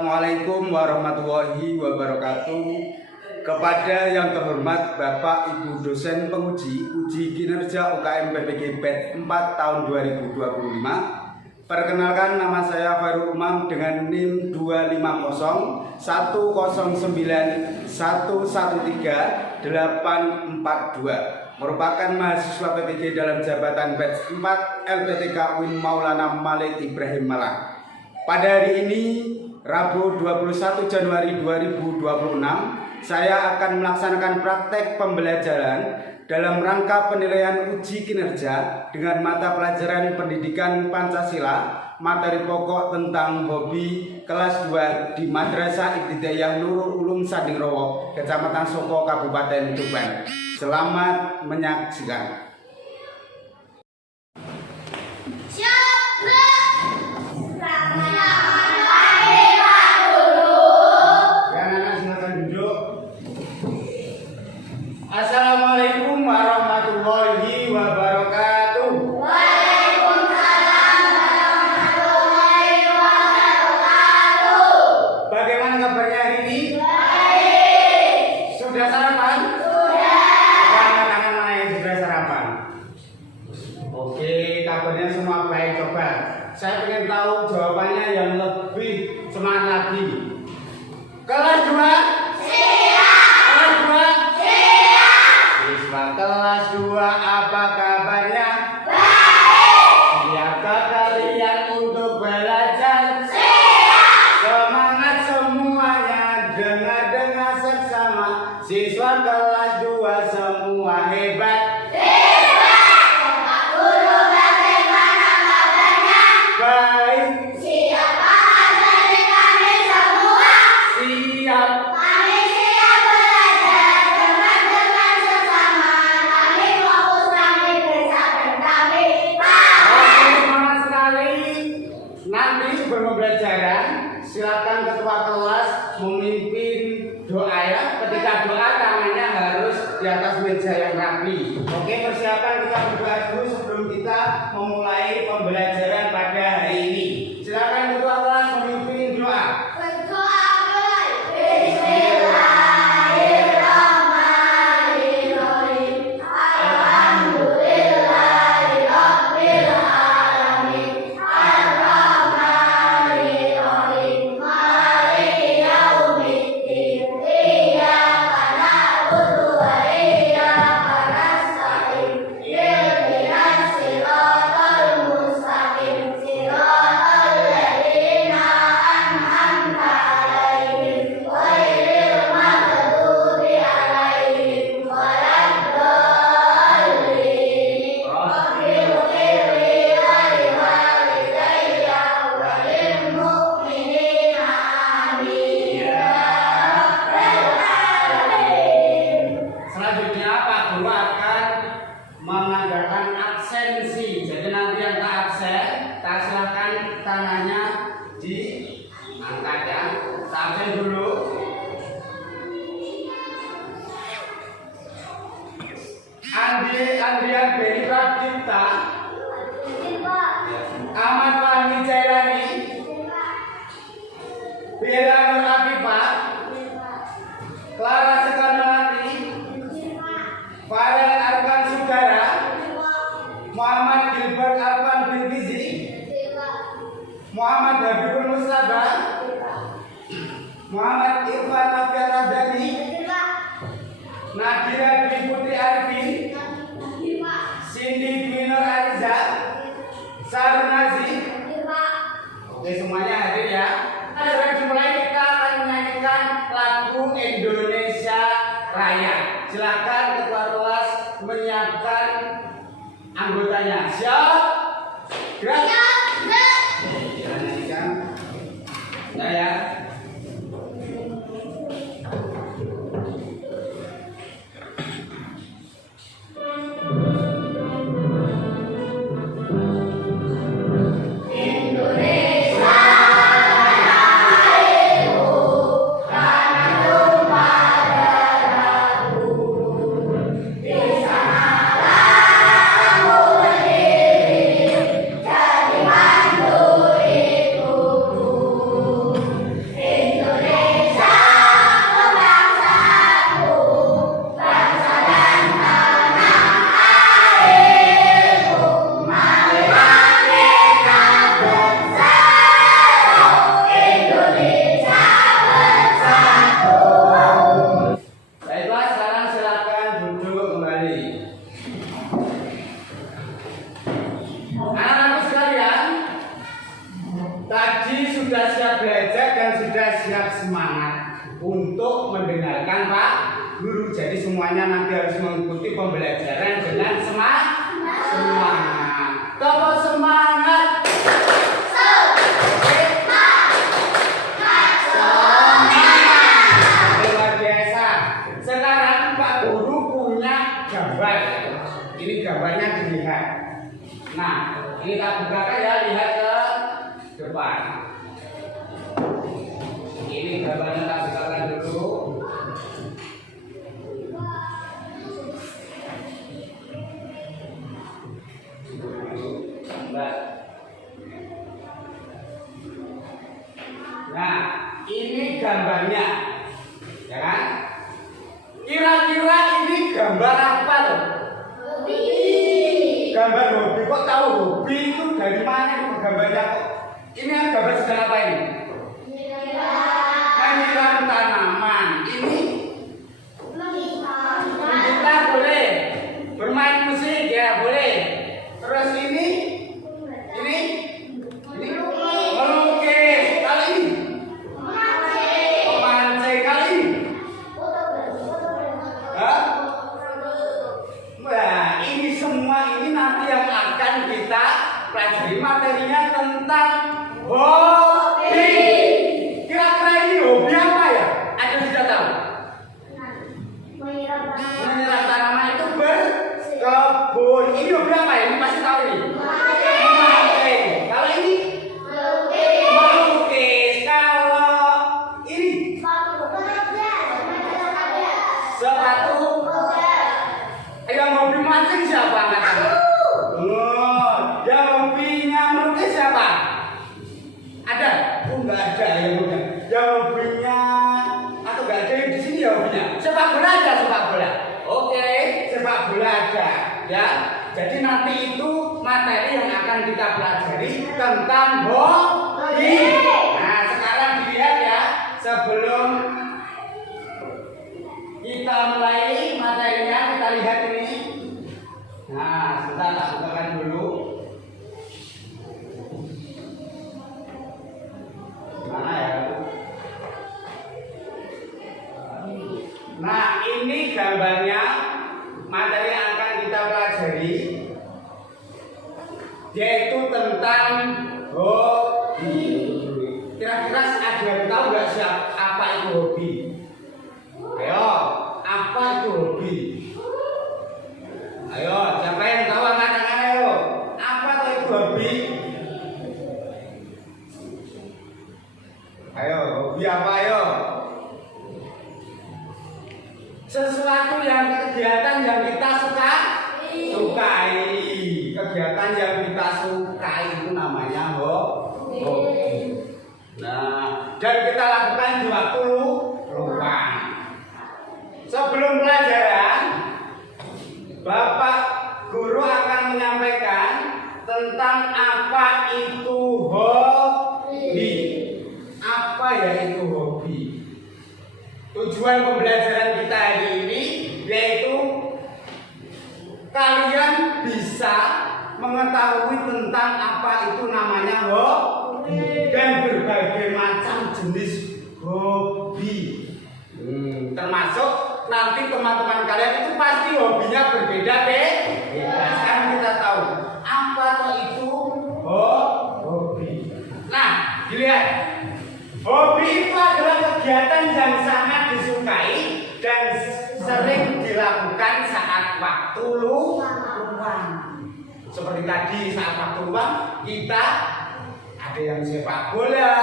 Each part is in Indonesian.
Assalamualaikum warahmatullahi wabarakatuh. Kepada yang terhormat Bapak Ibu dosen penguji uji kinerja UKM PPG BED 4 tahun 2025. Perkenalkan, nama saya Fairul Umam dengan NIM 25010113842, merupakan mahasiswa PPG dalam jabatan BED 4 LPTK UIN Maulana Malik Ibrahim Malang. Pada hari ini Rabu 21 Januari 2026, saya akan melaksanakan praktek pembelajaran dalam rangka penilaian uji kinerja dengan mata pelajaran Pendidikan Pancasila, materi pokok tentang hobi kelas 2 di Madrasah Ibtidaiyah Nurul Ulum Sadingrowo, Kecamatan Soko, Kabupaten Tuban. Selamat menyaksikan. Assalamualaikum warahmatullahi wabarakatuh. Waalaikumsalam warahmatullahi wabarakatuh. Bagaimana kabarnya hari ini? Baik. Sudah sarapan? Sudah. Tangan mana yang sudah sarapan? Oke, kabarnya semua baik. Coba saya ingin tahu jawabannya yang lebih semangat lagi. Kelas 2? Kelas 2, apa kabarnya? Baik. Siapkah kalian untuk belajar? Siap. Semangat semuanya, dengar seksama. Siswa kelas 2 semua hebat. Hebat. Pak Guru, bagaimana kabarnya? Baik. Siapkah dari kami semua? Siap. Kami siap belajar dengan sesama. Kami fokus, kami bisa, dan kami paham. Oke, semangat sekali. Nanti sebelum pembelajaran, silakan ketua kelas memimpin doa ya. Ketika doa tangannya harus di atas meja yang rapi. Oke, persiapan kita berdoa dulu sebelum kita memulai pembelajaran pada hari ini. Silakan ketua kelas memimpin doa. Berdoa mulai. Bismillahirrahmanirrahim. Alhamdulillahirabbil alamin. Arrahmanirrahim. Maliki yaumiddin. Iyyaka na'budu wa iyyaka nasta'in. Ihdinas siratal mustaqim. Siratal ladzina an'amta 'alaihim ghairil maghdubi 'alaihim waladdallin. Rabbil firli wa liwalidayya wa lil mu'minina amin ya rabbal alamin. Selanjutnya Pak Guru akan mengadakan absensi. Jadi nanti yang tak absen, tak silakan tangannya diangkat ya. Tak absen dulu. Andrian Beni Pradipta, Ahmad Fahmi Jailani, Bella Nur Afifah, Clara Soekarnowati, Farel Arkan Sudara, Muhammad Gilbert Alvan bin Fizi, Muhammad Habibul Mustafa, Muhammad Irfan Afiat Radani, Nadira Dwi Putri Arifin, Cindy Dwi Nur Ariza, Sarun Nazi. Oke, semuanya hadir ya. Sebelum dimulai kita akan menyanyikan lagu Indonesia Raya. Silakan ketua kelas menyiapkan anggotanya. Siap? Gerak. Kita nyanyikan. Saya. Indonesia rayaiku, tanah tumpah darahku. Di sanalah kamu berdiri, jadi mandu ibuku. semuanya nanti harus mengikuti pembelajaran dengan semangat. Tepuk semangat. Luar biasa. Sekarang Pak Guru punya gambar. Ini gambarnya dilihat. Nah, ini kita bukakan ya, lihat ke depan. Ini gambarnya kita bukakan dulu. Nah, ini gambarnya, ya kan? Kira-kira ini gambar apa tuh? Gambar hobi. Kok tahu hobi itu dari mana itu gambarnya? Ini gambar sedang apa ini? Menyiram tanaman. Ini kita boleh bermain musik ya, boleh. Terus ini melukis. Kali ini memancing. Kali ini wah, ini semua ini nanti yang akan kita pelajari materinya tentang hobi. Kira-kira ini hobi apa ya? Ada sudah tahu? Menyiram tanaman itu berkebun. Ini hobi apa ya? Ini pasti tahu ini. Memancing. Kalau ini melukis. Kalau ini sepatu. Yang hobi mancing siapa angkatan? Oh, yang hobinya melukis siapa? Ada? Oh, nggak ada yang hobinya. Yang hobinya atau nggak ada yang di sini ya hobinya? Sepak bola ada, sepak bola. Oke, sepak bola ada. Ya, jadi nanti itu materi yang akan kita pelajari tentang hobi. Nah, sekarang dilihat ya, sebelum kita mulai materinya, kita lihat ini. Nah, sebentar tak bukakan dulu. Mana ya? Nah, ini gambarnya materi yang akan kita pelajari, yaitu tentang hobi. Kira-kira ada yang tahu nggak apa itu hobi? Ayo, apa itu hobi? Ayo, siapa yang tahu angkat tangan ayo? Apa itu hobi? Ayo, hobi apa ayo? Sesuatu yang kegiatan yang kita sukai. Kegiatan yang kita sukai itu namanya hobi. Nah, dan kita lakukan di waktu luang. Sebelum pelajaran, Bapak Guru akan menyampaikan tentang apa itu hobi. Apa ya itu hobi? Tujuan pembelajaran kita hari ini yaitu kalian bisa mengetahui tentang apa itu namanya hobi dan berbagai macam jenis hobi. Termasuk nanti teman-teman kalian itu pasti hobinya berbeda deh. Sekarang kita tahu apa itu hobi. Nah, dilihat. Hobi itu adalah kegiatan yang sangat disukai dan sering dilakukan saat waktu luang. Seperti tadi saat waktu luang kita ada yang sepak bola,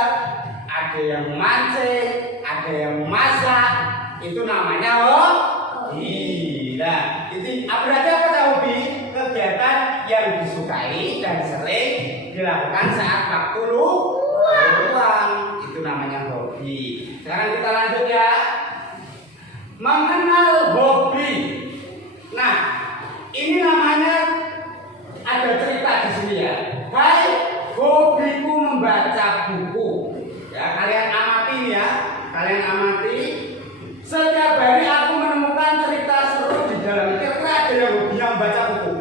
ada yang mancing, ada yang masak. Itu namanya hobi. Nah, itu berarti apa hobi? Kegiatan yang disukai dan sering dilakukan saat waktu luang. Itu namanya hobi. Sekarang kita lanjut ya. Mengenal hobi. Nah, ini namanya ada cerita di sini ya. Hai, hobiku membaca buku. Ya, kalian amati ya. Kalian amati. Setiap hari aku menemukan cerita seru di dalam. Kira-kira ada yang hobinya membaca buku.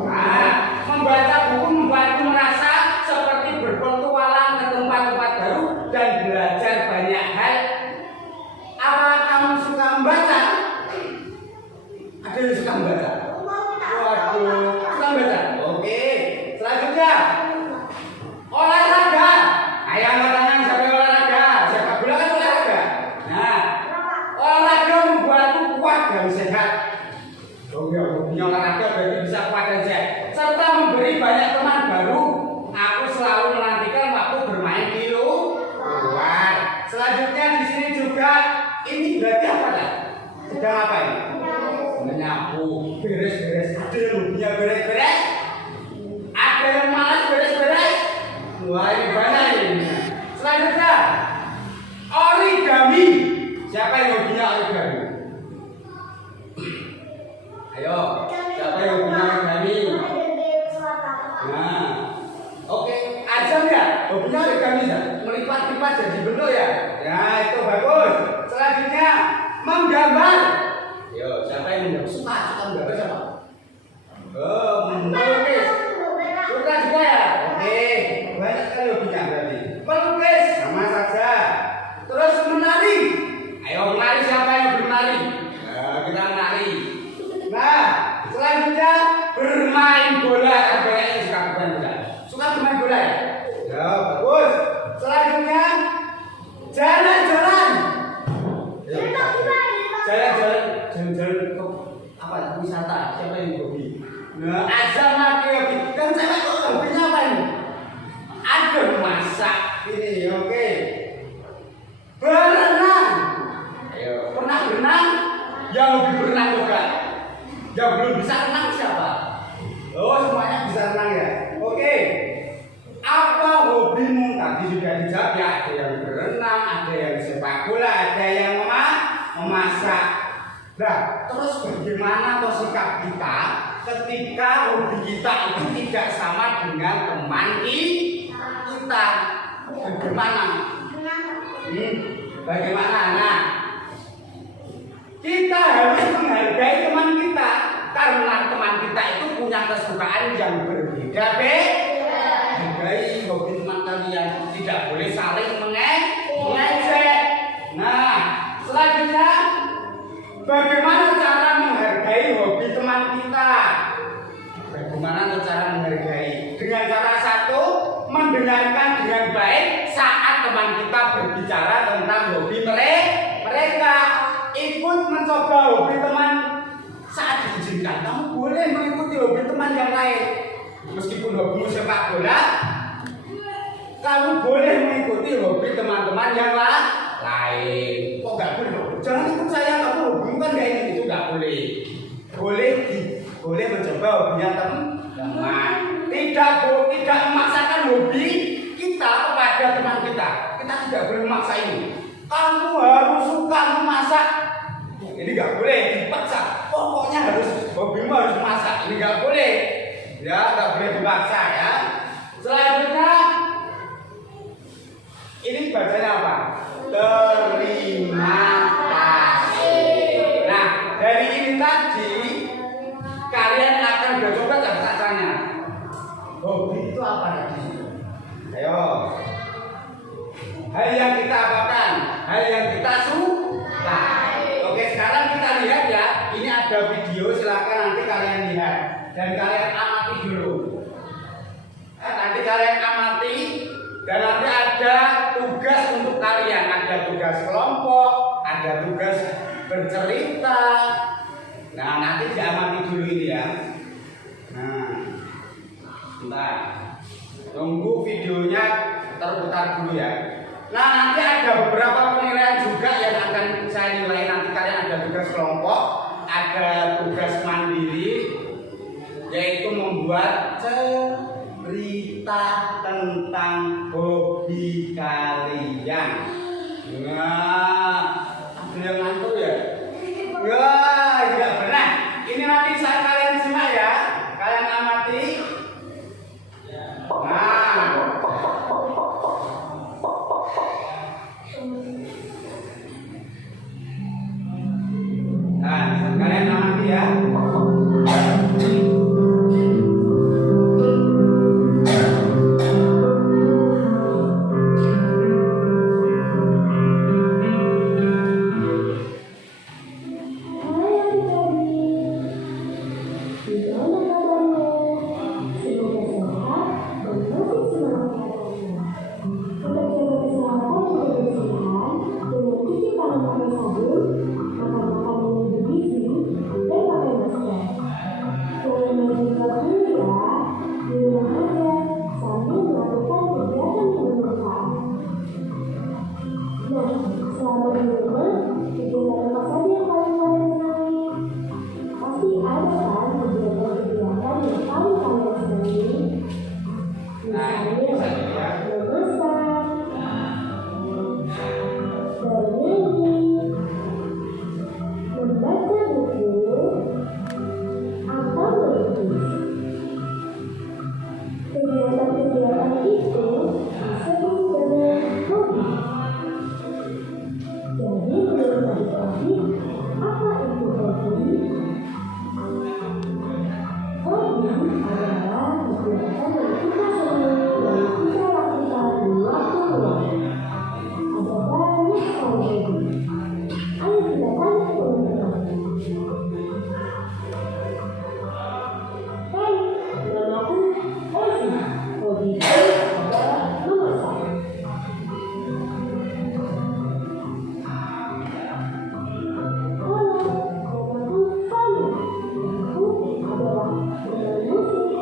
Nah, membaca buku membuatku merasa seperti berpetualang ke tempat-tempat baru dan belajar banyak hal. Apa kamu suka membaca? beres-beres. Ada yang hobinya beres-beres. Ada yang malas beres-beres. Wah, ini banyak ini. Selanjutnya, origami. Siapa yang hobinya origami? Ayo, siapa yang hobinya origami? Nah, oke, Azam ya, hobinya origami ya, melipat-lipat jadi bentuk ya. Ya, itu bagus. Selanjutnya, menggambar. Yo, siapa yang menggambar? Suka menggambar siapa? Oh, melukis. Suka juga ya. Oke, banyak sekali hobinya berarti. Melukis sama saja. Terus menari. Ayo menari, siapa yang bermenari? Kita menari. Nah, selanjutnya bermain bola. Banyak yang suka bermain bola. Suka bermain bola ya? Ya, bagus. Selanjutnya jalan-jalan. Jalan-jalan ke apa? Wisata. Siapa yang hobi? Nah, Azam lagi hobi. Kan cewek kok hobinya apa ini? Aduh, masak. Ini oke. Berenang. Ayo, pernah berenang? Yang hobi berenang juga. Yang belum bisa renang siapa? Oh, semuanya bisa renang ya. Oke. Apa hobimu? Tadi sudah dijawab ya. Ada yang berenang, ada yang sepak bola, ada yang memasak. Nah, terus bagaimana sikap kita ketika hobi kita itu tidak sama dengan teman kita? Bagaimana? Bagaimana? Nah, kita harus menghargai teman kita karena teman kita itu punya kesukaan yang berbeda. Hargai hobi teman kalian, tidak boleh saling mengejek. Nah, selanjutnya bagaimana cara menghargai hobi teman kita? Bagaimana cara menghargai? Dengan cara satu, mendengarkan dengan baik saat teman kita berbicara tentang hobi mereka. Ikut mencoba hobi teman saat diizinkan. Kamu boleh mengikuti hobi teman yang lain. Meskipun hobimu sepak bola, kamu boleh mengikuti hobi teman-teman yang lain. Kok nggak boleh? Jangan ikut saya, kamu hobimu kan kayak gitu, nggak boleh. Boleh mencoba hobinya teman. Tidak memaksakan hobi kita kepada teman kita. Kita tidak boleh memaksa ini. Kamu harus suka memasak. Ini nggak boleh dipaksa. Pokoknya hobimu harus masak. Ini nggak boleh. Ya, nggak boleh dipaksa ya. Selanjutnya, ini bacanya apa? Terima kasih. Nah, dari ini tadi kalian akan coba tanya. Hobi itu apa tadi? Ayo. Hal yang kita apakan, hal yang kita suka. Oke, sekarang kita lihat ya. Ini ada video, silakan nanti kalian lihat dan kalian amati dulu. Nanti kalian amati dan nanti ada tugas untuk kalian. Ada tugas kelompok, ada tugas bercerita. Nah, nanti diamati dulu ini ya. Nah, sebentar. Tunggu videonya terputar dulu ya. Nah, nanti ada beberapa penilaian juga yang akan saya nilai. Nanti kalian ada tugas kelompok, ada tugas mandiri, yaitu membuat cerita tentang hobi kalian. Nah, ada yang ngantuk ya? Wah, tidak pernah. Ini nanti saya kalian simak ya. Kalian amati. Nah, kalian amati ya. Kegiatan-kegiatan itu disebut dengan hobi. Jadi menurut adik-adik, apa itu hobi? Hobi adalah kegiatan yang kita senang dan kita lakukan di waktu luang. Ada banyak sekali hobi. Ayo kita tanya teman-teman. Baik, namaku Ozi. Hobi saya adalah memasak. Halo, namaku Fani. Aku adalah bermain musik.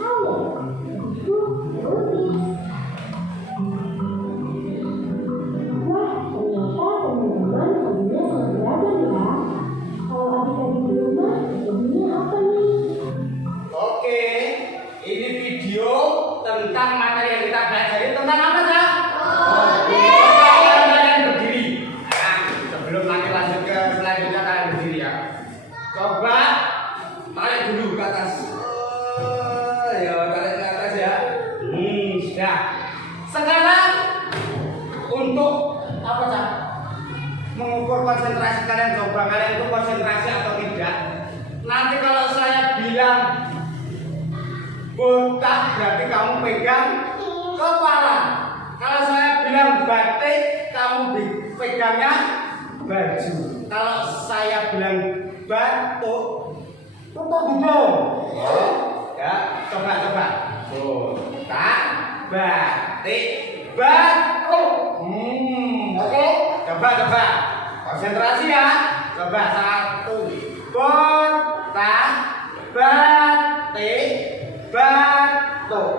Hai, nama istriku Alia. Aku melukis. Wah, ternyata teman-teman hobinya sangat beragam ya. Kalau adik-adik di rumah, hobinya apa nih? Oke, ini video tentang materi yang kita pelajari tentang apa, Cak? Tentang kalian berdiri. Nah, sebelum nanti lanjut ke selanjutnya kalian berdiri ya. Coba tarik dulu ke atas. Ya, tarik ke atas ya. Sudah. Sekarang untuk apa, Cak? Mengukur konsentrasi kalian, coba kalian itu konsentrasi atau tidak. Nanti kalau saya bilang botak berarti kamu pegang kepala. Kalau saya bilang batik, kamu pegangnya baju. Kalau saya bilang batuk, tutup hidung. Ya, coba. Botak, batik, batuk. Oke. Coba. Konsentrasi ya. Coba 1. Botak, batik, batuk.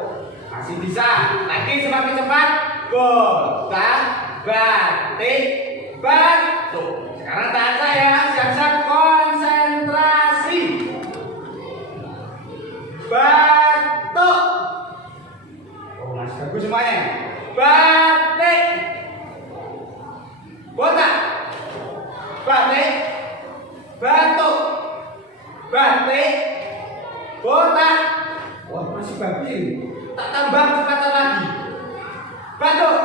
Masih bisa. Lagi semakin cepat. Botak, batik, batuk. Sekarang tahan saya. Siap-siap konsentrasi. Batuk. Oh, masih bagus semuanya. Batik. Botak. Batik. Batuk. Batik. Botak. Wah, masih bagus. Tak tambah kecepatan lagi. Batuk.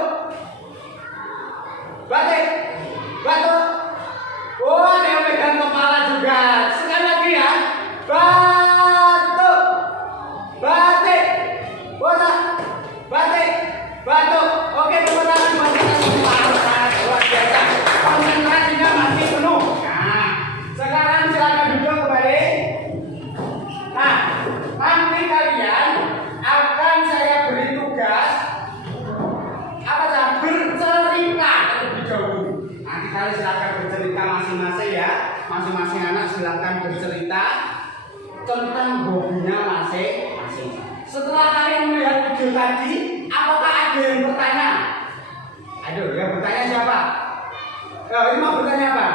Batik. Batuk. Oh, ada yang pegang kepala juga. Sekali lagi ya. Batuk. Batik. Botak. Batik. Batuk. Oke, tepuk tangan buat kita semua. Luar biasa. Konsentrasinya masih penuh. Nah, sekarang silakan duduk kembali. Nah, nanti kalian akan saya beri tugas apa saja bercerita terlebih dahulu. Nanti kalian silakan bercerita masing-masing ya. Masing-masing anak silakan bercerita tentang hobinya masing-masing. Setelah kalian melihat video tadi, apakah ada yang bertanya? Aduh, yang bertanya siapa? Ini mau bertanya apa?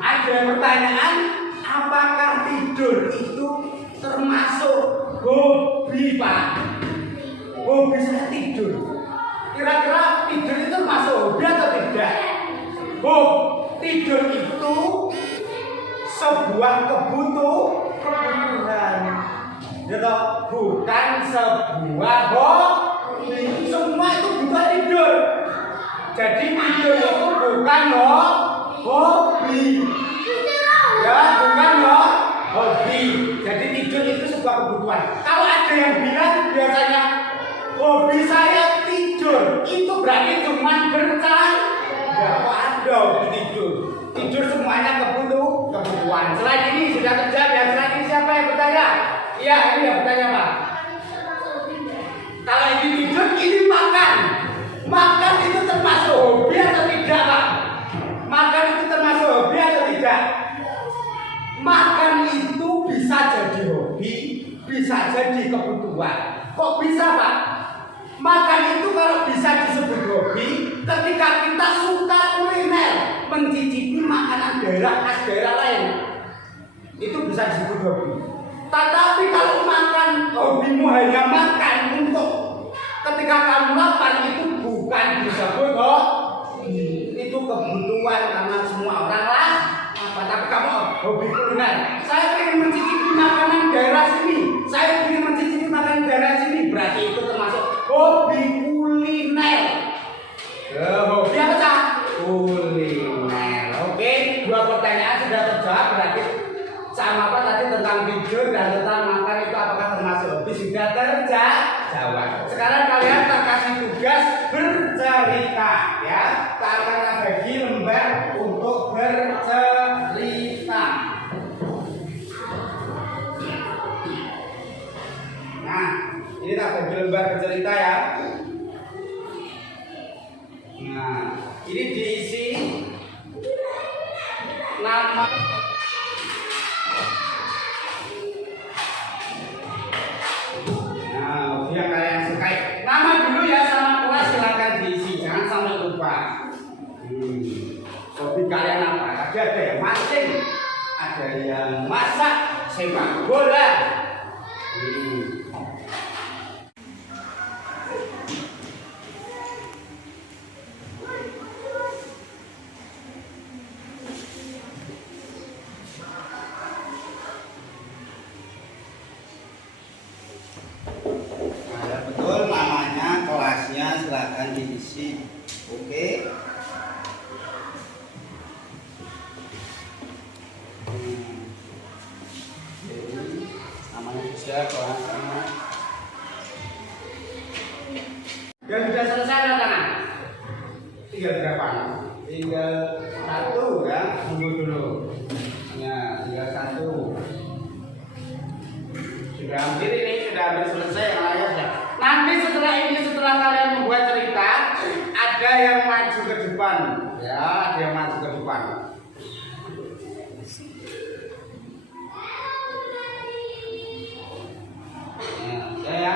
Ada yang pertanyaan, apakah tidur itu termasuk hobi, Pak? Hobi saya tidur. Kira-kira tidur itu termasuk hobi atau tidak? Tidur itu sebuah kebutuhan. Gitu, bukan sebuah hobi. Semua itu butuh tidur. Jadi tidur itu bukan hobi. Ya, bukan hobi. Jadi tidur itu sebuah kebutuhan. Kalau ada yang bilang biasanya hobi saya tidur, itu berarti cuma bercanda. Ada hobi tidur. Tidur semuanya kebutuhan. Selain ini sudah terjawab ya. Selain ini siapa yang bertanya? Iya, ini yang bertanya, Pak. Kalau ini tidur, ini makan. Makan itu termasuk hobi atau tidak, Pak? Makan itu termasuk hobi atau tidak? Makan itu bisa jadi hobi, bisa jadi kebutuhan. Kok bisa, Pak? Makan itu kalau bisa disebut hobi, ketika kita suka kuliner, mencicipi makanan daerah khas daerah lain, itu bisa disebut hobi. Tetapi kalau makan, hobimu hanya makan untuk ketika kamu lapar, itu bukan disebut hobi. Itu itu kebutuhan karena semua orang lah. Apa? Tapi kamu hobi kuliner. Saya ingin mencicipi makanan daerah sini. Saya ingin mencicipi makanan daerah sini. Berarti itu termasuk hobi kuliner. Hobi apa Cak? Kuliner. Oke, dua pertanyaan sudah terjawab. Berarti sama apa tadi tentang tidur dan tentang makan itu apakah termasuk hobi sudah terjawab. Sekarang kalian terkasih tugas bercerita ya. Kita akan bagi lembar untuk bercerita. Nah, ini tak bagi lembar bercerita ya. Nah, ini diisi nama. Yang kalian sukai. Nama dulu ya sama kelas silakan diisi, jangan sampai lupa. Hobi kalian apa? Ada yang mancing, ada yang masak, sepak bola. Betul namanya, kelasnya silakan diisi. Oke. Namanya bisa kelasnya. Dan sudah selesai tangan. Tinggal berapa? Tinggal satu ya, tunggu dulu. Ya, tinggal satu. Sudah hampir ini, sudah hampir selesai ya. Nanti setelah ini, setelah kalian membuat cerita, ada yang maju ke depan, ya, ada yang maju ke depan. Ya.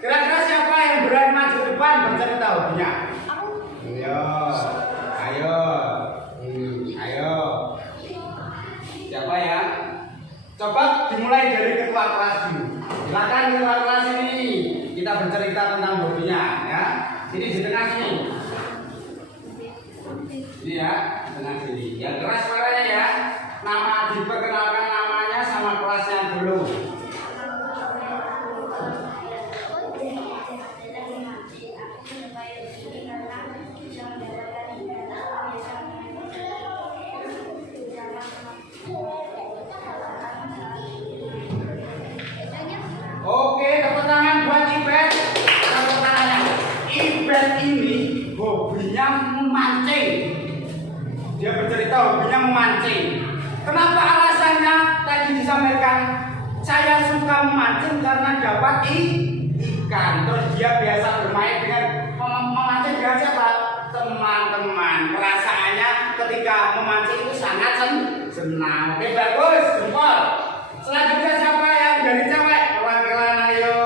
Kira-kira siapa yang berani maju ke depan bercerita hobinya? Ayo, ayo, ayo. Siapa ya? Coba dimulai dari ketua kelas dulu. Silakan ketua kelas ini, kita bercerita tentang hobinya ya. Sini di tengah sini. Ini ya, di tengah sini. Yang keras suaranya ya. Nama diperkenalkan namanya sama kelasnya dulu. Oke, tepuk tangan buat Ibet. Tepuk tangannya. Ibet ini hobinya memancing. Dia bercerita hobinya memancing. Kenapa alasannya tadi disampaikan? Saya suka memancing karena dapat ikan. Terus dia biasa bermain dengan memancing dengan siapa? Teman-teman. Perasaannya ketika memancing itu sangat senang. Oke, bagus, jempol. Selanjutnya siapa yang dari cewek? Perwakilan, ayo.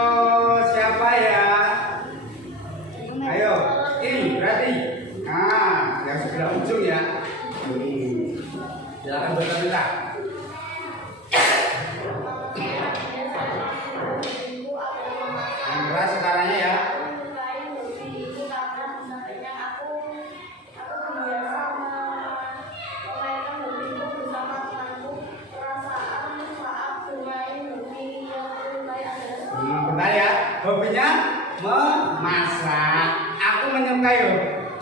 Siapa ya? Ayo, ini berarti. Nah, yang sebelah ujung ya. Silakan bercerita. Yang keras sekarangnya ya. Bentar ya, hobinya memasak. Aku menyukai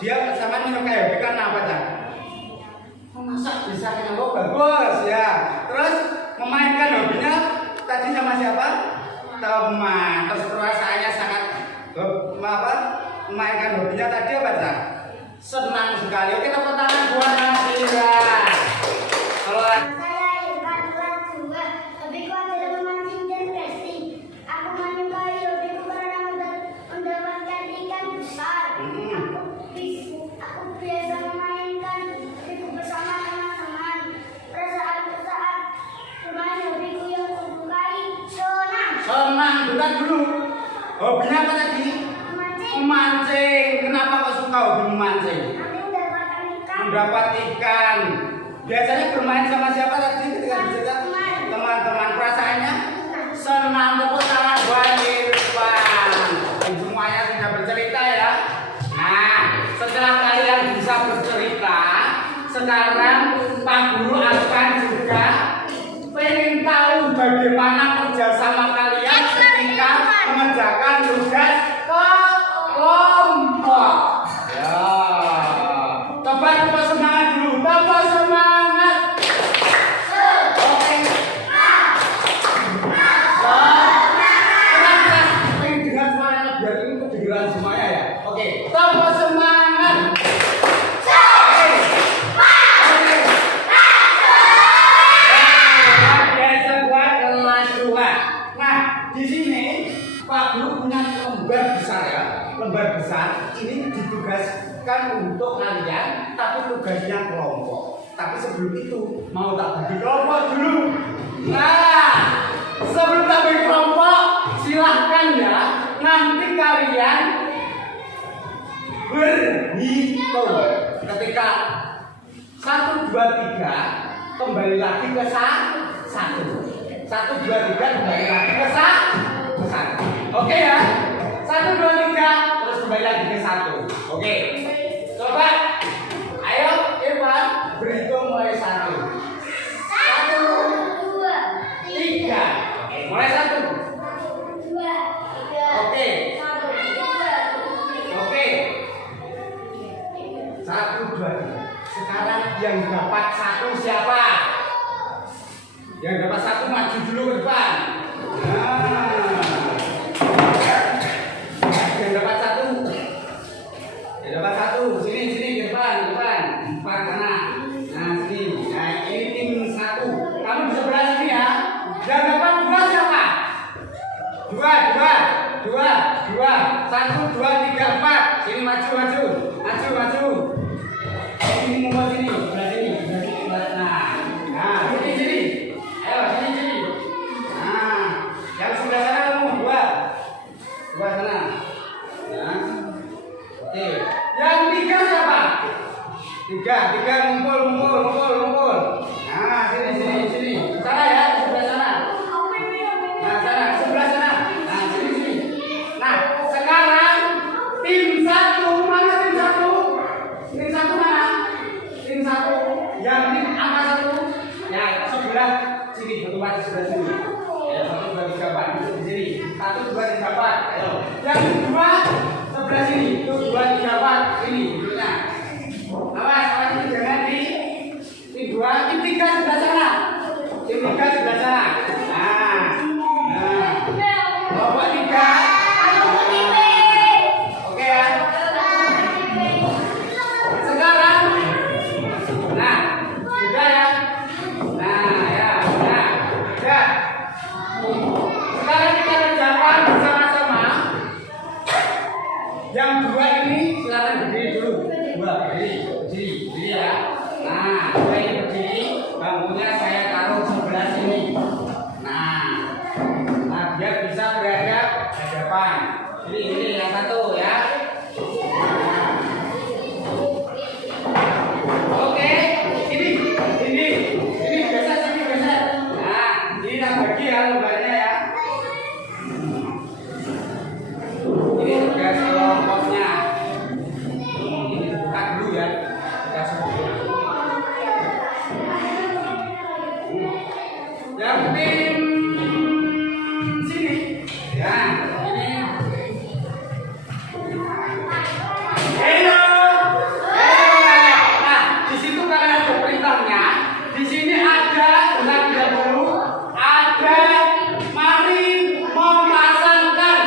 dia sama menyukai hobi karena apa Cak? Memasak bisa kenyang, bagus ya. Terus memainkan hobinya tadi sama siapa? Teman. Terus perasaannya sangat apa? Memainkan hobinya tadi apa Cak? Senang sekali. Oke, tepuk tangan buat Nasira. Kalau senang, bukan dulu. Hobinya apa tadi? Memancing. Kenapa kok suka hobi memancing? Mendapat ikan. Biasanya bermain sama siapa tadi ketika bercerita? Teman-teman. Perasaannya senang. Tepuk tangan buat Irfan. Semuanya sudah bercerita ya. Nah, sekarang Pak Guru akan juga pengen tahu bagaimana kerjasama kalian ketika mengerjakan tugas kelompok. Ya, coba kita semangat dulu, tambah semangat. Oke. Pengen dengar suaranya biar ini kedengeran semuanya ya. Oke, tambah semangat. Di sini Pak Guru punya lembar besar ya, lembar besar ini ditugaskan untuk kalian, tapi tugasnya kelompok. Tapi sebelum itu mau tak bagi kelompok dulu. Nah, sebelum tak bagi kelompok, silahkan ya nanti kalian berhitung. Ketika 1, 2, 3 kembali lagi ke 1. 1, 2, 3 kembali lagi ke 1. Oke ya. 1, 2, 3 terus kembali lagi ke 1. Oke. Coba. Ayo Irfan berhitung mulai 1. 1, 2, 3. Oke, mulai 1. 2, 3. Oke. 1, 2. Oke. 1, 2, 3. Sekarang yang dapat 1 siapa? Yang dapat 1 maju dulu ke depan. Nah. Yang dapat 1. Yang dapat 1. Sini ke depan. Depan sana. Nah, sini. Nah, ini tim 1. Kamu di sebelah sini ya. Yang dapat 2 siapa? 2. 1, 2, 3, 4. Sini maju. Ini mau sini. Sebelah sini. Nah, sini. Ayo sini. Nah, yang sebelah sana kamu 2 sana. Nah, oke. Yang 3 siapa? 3 ngumpul. Nah, sini. Sana ya, sebelah sana. Nah, sana, sebelah sana. Nah, sini. Nah, sekarang tim 1 mana tim 1? Tim 1 mana? Tim 1 yang tim angka 1 ya sebelah sini, betul sebelah sini. Ya, 1, 2, 3, 4 di sini. 1, 2, 3, 4. Ayo. Yang kedua sebelah sini. 1, 2, 3, 4. Ini duduknya. Awas ini jangan di tim 2, tim 3 sebelah sana. Tim 3 sebelah sana. Nah. Kelompok 3. Oke ya. Sekarang nah, sudah ya. Sekarang kita kerjakan bersama-sama. Yang 2 ini silakan berdiri dulu. 2 berdiri ya. Nah, 2 ini berdiri, bangkunya saya taruh sebelah sini. Nah biar bisa berhadap hadapan. Ini yang 1 ya. Oke, ini geser. Nah, ini tak bagi ya lembarnya ya. Ini tugas kelompoknya. Ini buka dulu ya. Tugas yang tim sini. Ya, ini. Hello. Nah, di situ kalian ada perintahnya. Di sini ada mari memasangkan.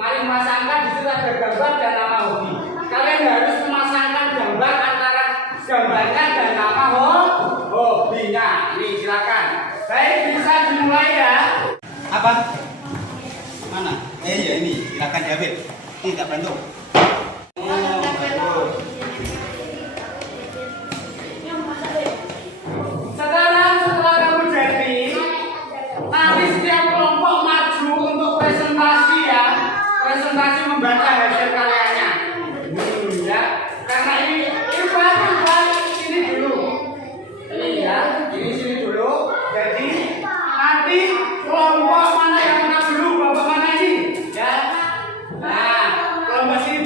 Mari memasangkan di situ ada gambar dan nama hobi. Kalian harus memasangkan gambar antara gambarnya dan nama hobinya. Ini silakan. Baik, bisa dimulai ya. Apa? Mana? Ya ini, silakan David. Ini tak bantu. Sekarang setelah kamu jadi, nanti setiap kelompok maju untuk presentasi ya. Presentasi membaca hasil karyanya. Ya. Karena ini sini dulu. Ini ya, ini sini dulu. Jadi nanti kelompok mana yang mana dulu, kelompok mana ini? Ya. Nah, kelompok sini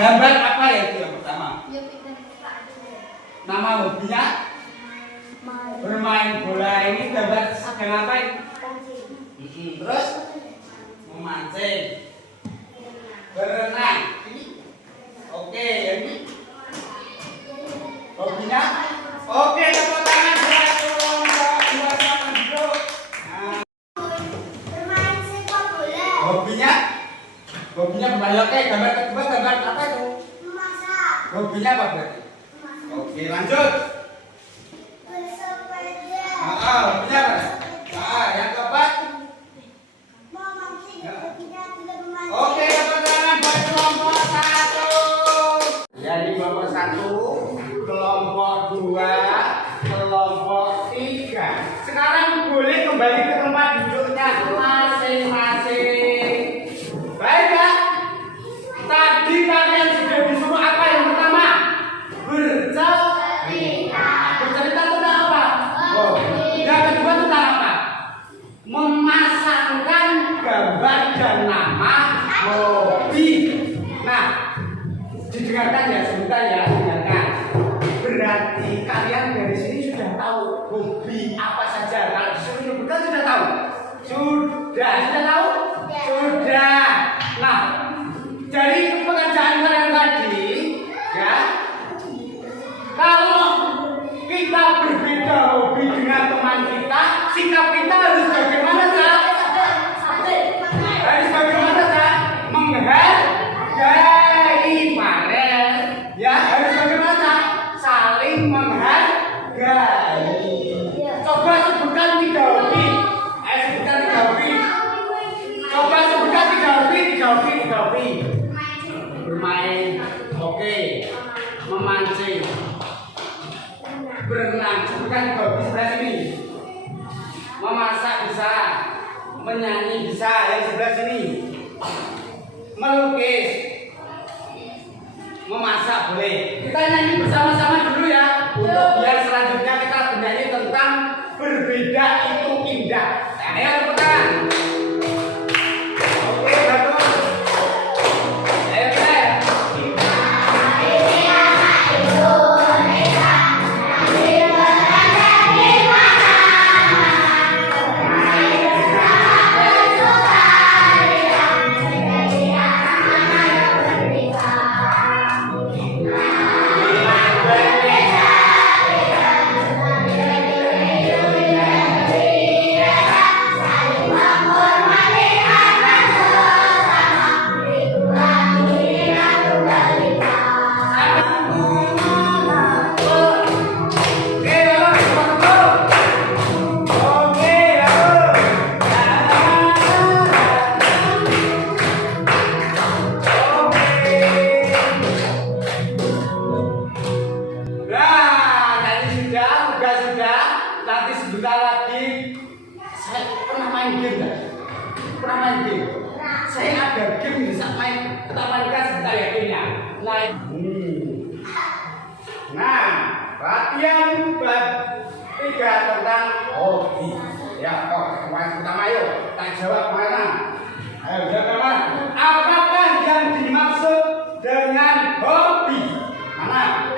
Gambar apa ya itu yang pertama? Nama hobinya? Bermain bola. Ini gambar sedang apa ini? Terus memancing, berenang. Oke, ini hobinya. Oke, tepuk tangan satu dua sama duduk. Nah, hobinya kembali. Oke, gambar kedua gambar apa itu? Hobinya apa berarti? Oke, lanjut. Hobinya apa? Yang keempat. Oke, tepuk tangan buat kelompok satu. Jadi kelompok satu, kelompok dua, kelompok tiga. Sekarang boleh kembali ke tempat duduknya masing-masing. Baik ya? Tadi kalian sudah disuruh apa yang pertama? Bercerita. Bercerita tentang apa? Oh, yang kedua tentang apa? Memasangkan gambar dan nama hobi. Nah, didengarkan ya sebentar ya, dengarkan. Berarti kalian dari sini sudah tahu hobi apa saja. Kalau disuruh nyebutkan sudah tahu. Sudah tahu? Sudah. Nah, dari pekerjaan kalian tadi, ya, kalau kita berbeda hobi dengan teman kita, sikap kita harus bagaimana, Cak? Harus bagaimana, Cak? Menghargai, Farel. Ya, harus bagaimana, Cak? Saling menghargai. Coba sebutkan 3 hobi. Sebutkan 3 hobi. Coba sebutkan 3 hobi. Bermain, oke. Memancing, berenang. Sebutkan 3 hobi sebelah sini. Memasak bisa, menyanyi bisa, yang sebelah sini. Melukis, memasak boleh. Kita nyanyi bersama-sama dulu ya, untuk biar selanjutnya kita bernyanyi tentang berbeda itu indah. Ayo tepukan. Oke, bagus. Ayo kita ya. Nanti sebentar lagi saya pernah main game nggak? Pernah main game? Saya ada game bisa main. Kita mainkan sebentar ya gamenya. Nah, latihan bab 3 tentang hobi. Ya, pertama yuk. Tak jawab mana? Ayo jawab. Apakah yang dimaksud dengan hobi? Mana?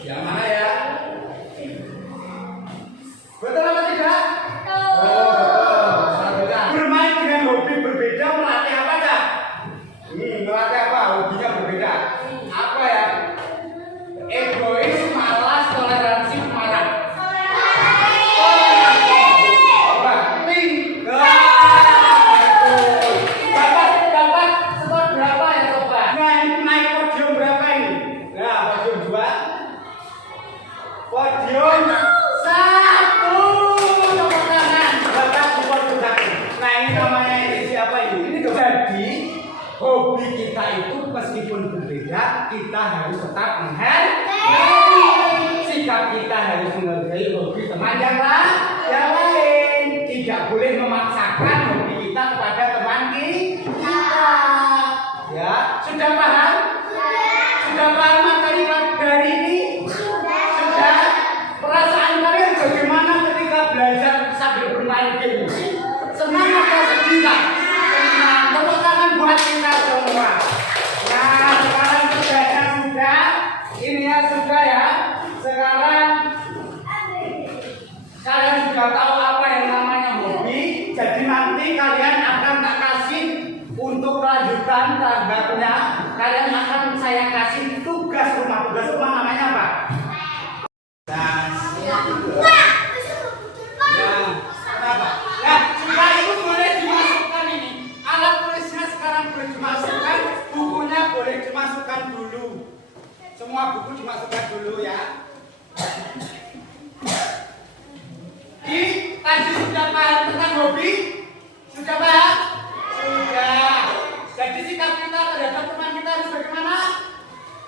Yang mana ya? Betul apa tidak? Bermain dengan hobi berbeda melatih apa, Cak? Melatih apa? Hobinya berbeda. Apa ya? Egois, malas, toleransi, marah. Dapat skor berapa ya, coba? Naik podium berapa ini? Nah, podium 2. Podium 1. Tepuk tangan. Bapak podium 1. Nah, ini namanya siapa ini? Ini jadi hobi kita itu meskipun berbeda, kita harus tetap menghargai. Sikap kita harus menghargai hobi teman yang lain. Tidak boleh memaksakan hobi kita kepada teman kita. Ya, sudah paham? Sudah paham? semua. Nah, sekarang kerjanya sudah, ini ya sudah ya. Sekarang kalian sudah tahu apa yang namanya hobi. Jadi nanti kalian akan tak kasih untuk kelanjutan tanggapnya. Kalian akan saya kasih tugas rumah. Tugas rumah namanya apa? Semua buku dimasukkan dulu ya. Tadi sudah paham tentang hobi? Sudah paham? Sudah. Jadi sikap kita terhadap teman kita harus bagaimana?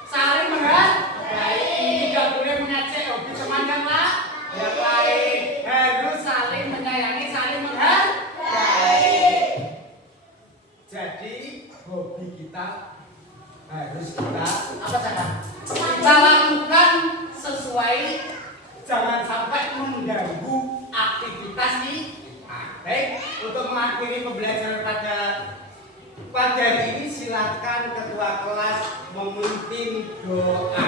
Saling menghargai. Tidak boleh mengecek hobi teman yang lain. Harus saling menyayangi, saling menghargai. Jadi hobi kita harus kita apa saja? Kita lakukan sesuai, jangan sampai mengganggu aktivitas kita. Baik, untuk mengakhiri pembelajaran pada hari ini silakan ketua kelas memimpin doa.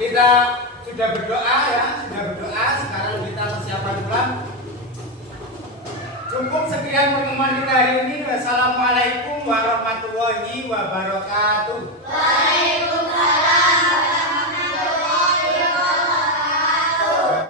Kita sudah berdoa ya, sekarang kita persiapan pulang. Cukup sekian pertemuan kita hari ini. Wassalamualaikum warahmatullahi wabarakatuh.